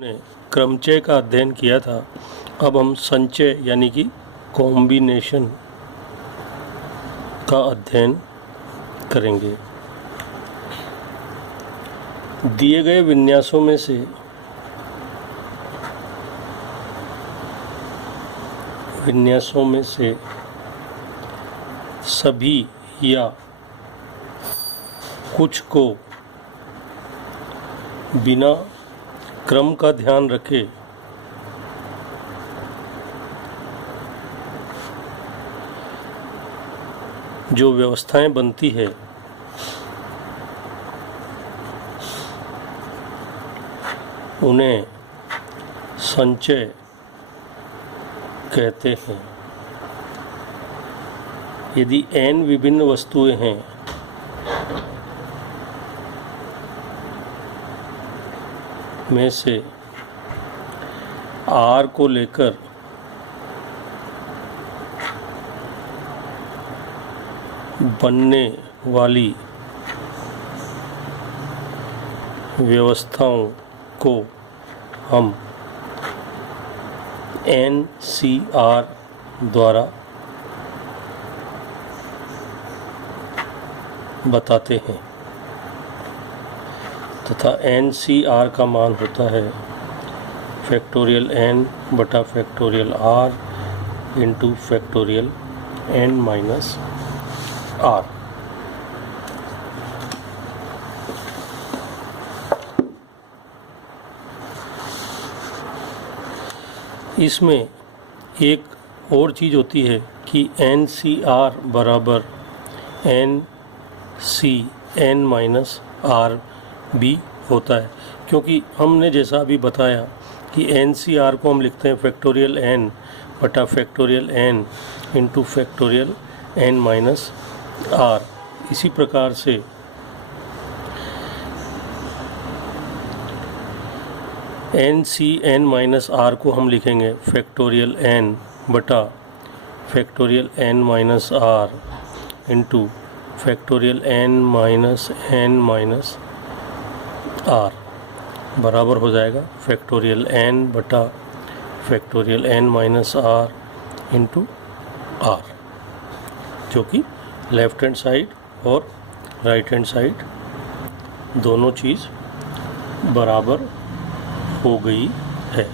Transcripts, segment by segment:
ने क्रमचय का अध्ययन किया था। अब हम संचय यानी कि कॉम्बिनेशन का अध्ययन करेंगे। दिए गए विन्यासों में से सभी या कुछ को बिना क्रम का ध्यान रखे जो व्यवस्थाएं बनती है उन्हें संचय कहते हैं। यदि n विभिन्न वस्तुएं हैं में से R को लेकर बनने वाली व्यवस्थाओं को हम NCR द्वारा बताते हैं तथा NCR का मान होता है फैक्टोरियल n बटा factorial r into factorial n minus r। इसमें एक और चीज़ होती है कि NCR बराबर NCn माइनस r भी होता है, क्योंकि हमने जैसा अभी बताया कि NCR को हम लिखते हैं फैक्टोरियल n बटा factorial n into factorial n minus r। इसी प्रकार से NCn माइनस r को हम लिखेंगे फैक्टोरियल n बटा factorial n minus r into factorial n minus r बराबर हो जाएगा फैक्टोरियल n बटा factorial n minus r into r, जो कि लेफ्ट हैंड साइड और राइट हैंड साइड दोनों चीज़ बराबर हो गई है।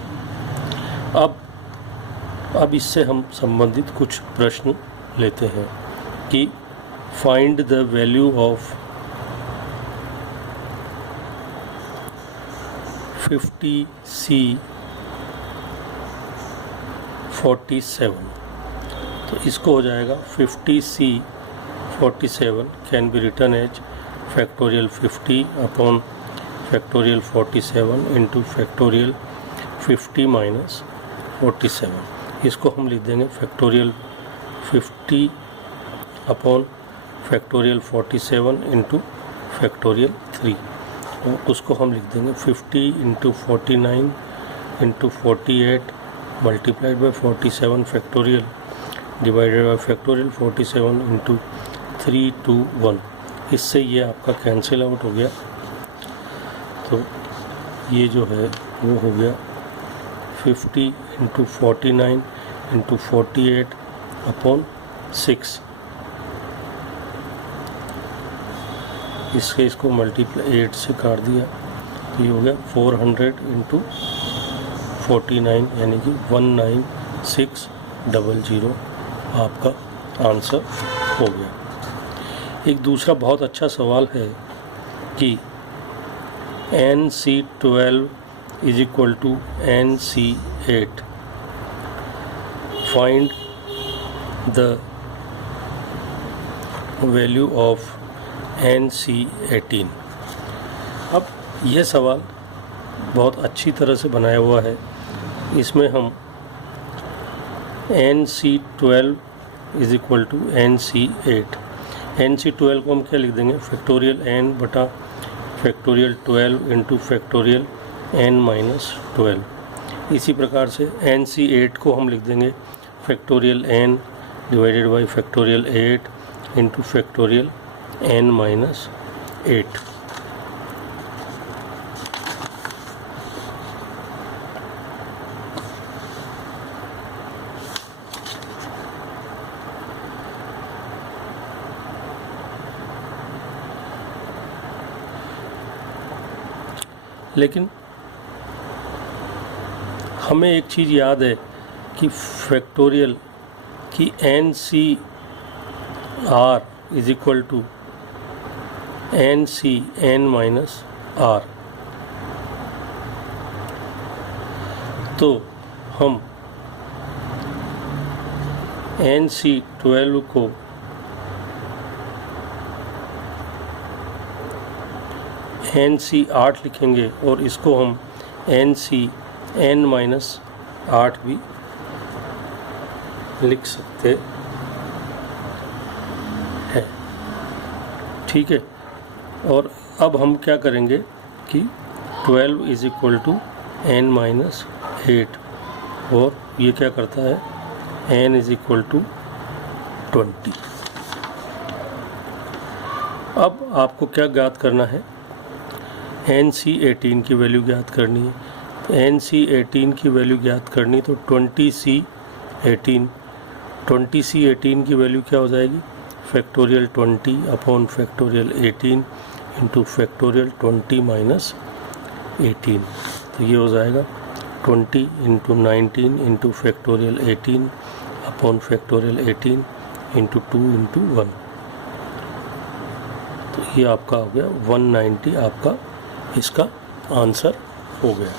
अब इससे हम संबंधित कुछ प्रश्न लेते हैं कि find the value of 50C47। तो इसको हो जाएगा 50C47 can be written as factorial 50 upon factorial 47 into factorial 50 minus 47। इसको हम लिख देंगे factorial 50 upon factorial 47 into factorial 3, और उसको हम लिख देंगे 50 into 49 into 48 multiplied by 47 factorial divided by factorial 47 into 321। इससे ये आपका कैंसिल आउट हो गया, तो ये जो है वो हो गया 50 इंटू 49 इंटू 48 अपॉन 6। इसको मल्टीप्लाई 8 से काट दिया तो ये हो गया 400 इंटू 49 यानी कि 19600 आपका आंसर हो गया। एक दूसरा बहुत अच्छा सवाल है कि NC12 is equal to NC8, find the value of NC18। अब यह सवाल बहुत अच्छी तरह से बनाया हुआ है। इसमें हम NC12 is equal to NC8, NC12 को हम क्या लिख देंगे फैक्टोरियल n बटा factorial 12 into factorial n minus 12। इसी प्रकार से NC8 को हम लिख देंगे factorial n divided by factorial 8 into factorial n minus 8। लेकिन हमें एक चीज़ याद है कि फैक्टोरियल की NCR is equal to NCN minus R। तो हम NC12 को NC8 लिखेंगे और इसको हम NCN माइनस 8 भी लिख सकते हैं। ठीक है, और अब हम क्या करेंगे कि 12 is equal to N minus 8 और ये क्या करता है N इज इक्वल टू 20। अब आपको क्या ज्ञात करना है, NC18 की वैल्यू ज्ञात करनी है। तो NC18 की वैल्यू ज्ञात करनी तो 20C18 की वैल्यू क्या हो जाएगी, factorial 20 upon factorial 18 into factorial 20 minus 18। तो ये हो जाएगा 20 into 19 into factorial 18 upon factorial 18 into 2 into 1। तो ये आपका हो गया 190, आपका इसका आंसर हो गया।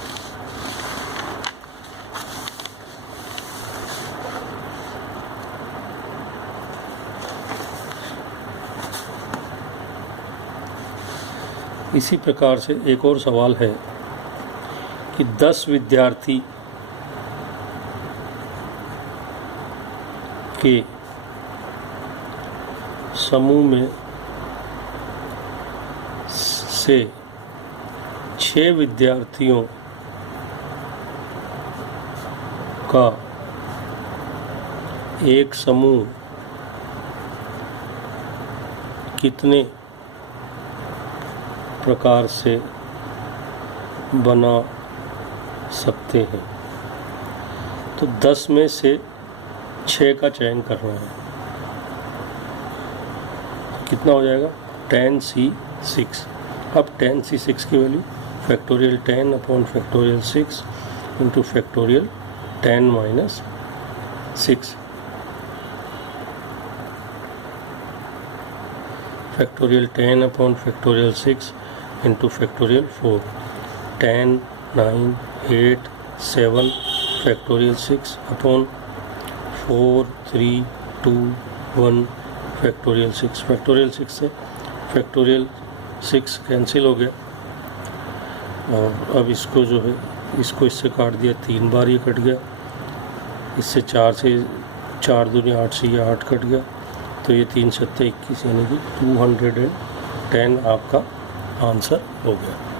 इसी प्रकार से एक और सवाल है कि 10 विद्यार्थी के समूह में से 6 विद्यार्थियों का एक समूह कितने प्रकार से बना सकते हैं। तो 10 में से 6 का चयन करना है। कितना हो जाएगा 10C6। अब 10C6 की value factorial 10 upon factorial 6 into factorial 10 minus 6 factorial 10 upon factorial 6 into factorial 4 10 9 8 7 factorial 6 upon 4 3 2 1 factorial 6। Factorial 6 से फैक्टोरियल 6 कैंसिल हो गया और अब इसको जो है इसको इससे काट दिया, 3 बार ये कट गया। इससे 4 दूनी 8 से ये 8 कट गया। तो ये 3 7 21 यानी कि 210 आपका आंसर हो गया।